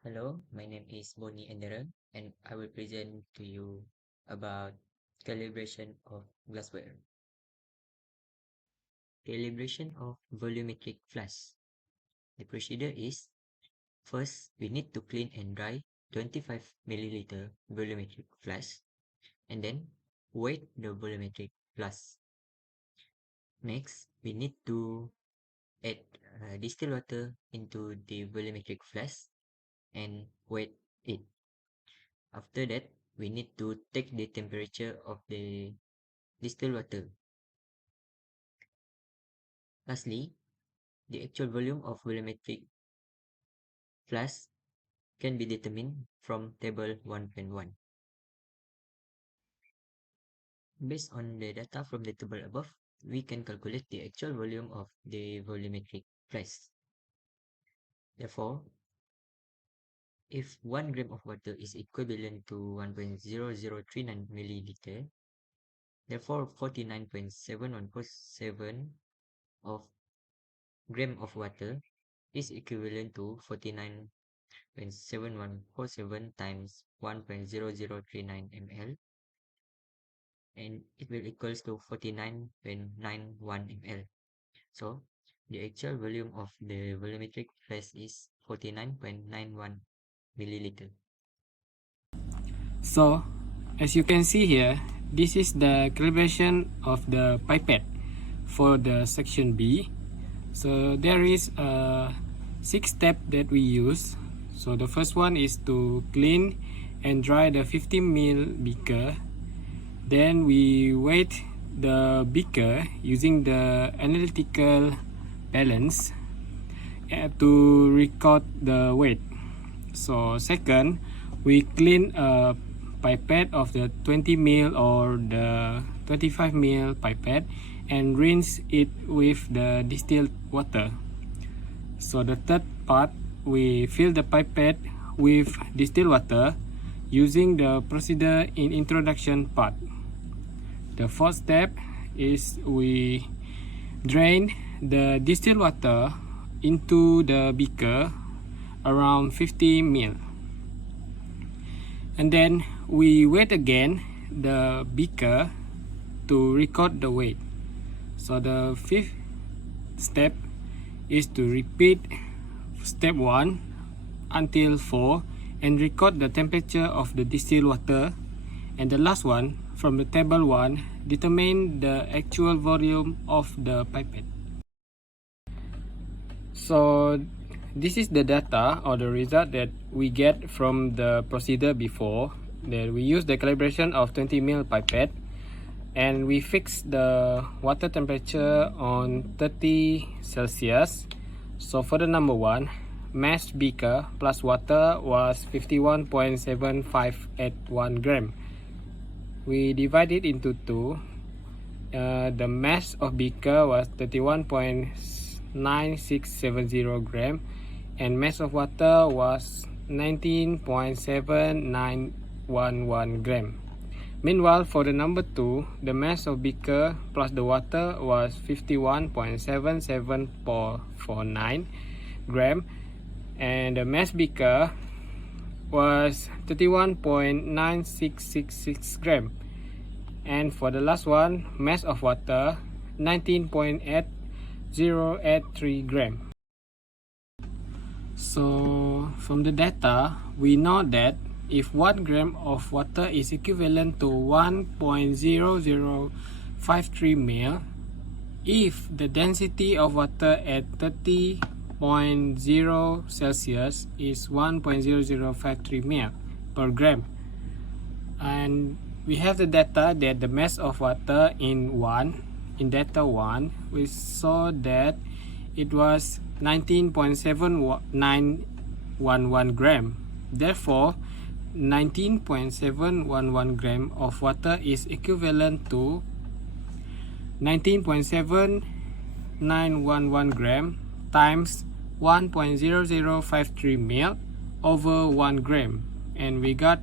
Hello, my name is Boni Endera, and I will present to you about calibration of glassware. Calibration of volumetric flask. The procedure is, first we need to clean and dry 25 milliliter volumetric flask and then weight the volumetric flask. Next, we need to add distilled water into the volumetric flask and weight it. After that, we need to take the temperature of the distilled water. Lastly, the actual volume of volumetric flask can be determined from table 1.1. Based on the data from the table above, we can calculate the actual volume of the volumetric flask. Therefore, if 1 gram of water is equivalent to 1.0039 milliliter, therefore 49.7147 of gram of water is equivalent to 49.7147 times 1.0039 ml, and it will equals to 49.91 ml. So the actual volume of the volumetric flask is 49.91 milliliter. So, as you can see here, this is the calibration of the pipette for the section B. So there is a 6 step that we use. So the first one is to clean and dry the 50 ml beaker. Then we weight the beaker using the analytical balance to record the weight. So second, we clean a pipette of the 20 ml or the 25 ml pipette and rinse it with the distilled water. So the third part, we fill the pipette with distilled water using the procedure in introduction part. The fourth step is we drain the distilled water into the beaker around 50 ml. And then we weight again the beaker to record the weight. So the fifth step is to repeat step 1 until 4 and record the temperature of the distilled water. And the last one, from the table 1, determine the actual volume of the pipette. So this is the data or the result that we get from the procedure before. That we use the calibration of 20 ml pipette and we fix the water temperature on 30 Celsius. So for the number 1, mass beaker plus water was 51.751 gram. We divide it into 2. The mass of beaker was 31.9670 gram and mass of water was 19.7911 gram. Meanwhile, for the number 2, the mass of beaker plus the water was 51.7749 gram and the mass beaker was 31.9666 gram. And for the last one, mass of water 19.8083 gram. So from the data, we know that if 1 gram of water is equivalent to 1.0053 ml, if the density of water at 30.0 Celsius is 1.0053 ml per gram, and we have the data that the mass of water in data 1, we saw that it was 19.7911 gram. Therefore, 19.711 gram of water is equivalent to 19.7911 gram times 1.0053 ml over 1 gram, and we got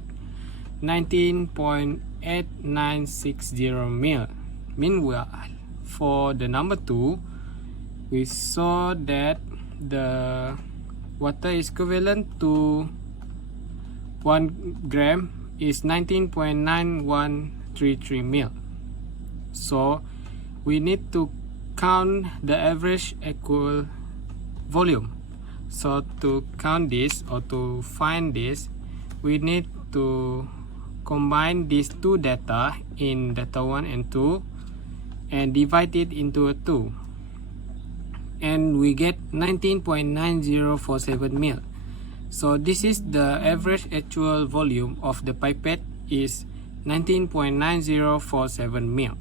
19.8960 ml. Meanwhile, for the number 2, we saw that the water is equivalent to 1 gram is 19.9133 mil. So we need to count the average equal volume. So to count this or to find this, we need to combine these two data in data 1 and 2 and divide it into a 2, and we get 19.9047 mil. So this is the average actual volume of the pipette is 19.9047 mil.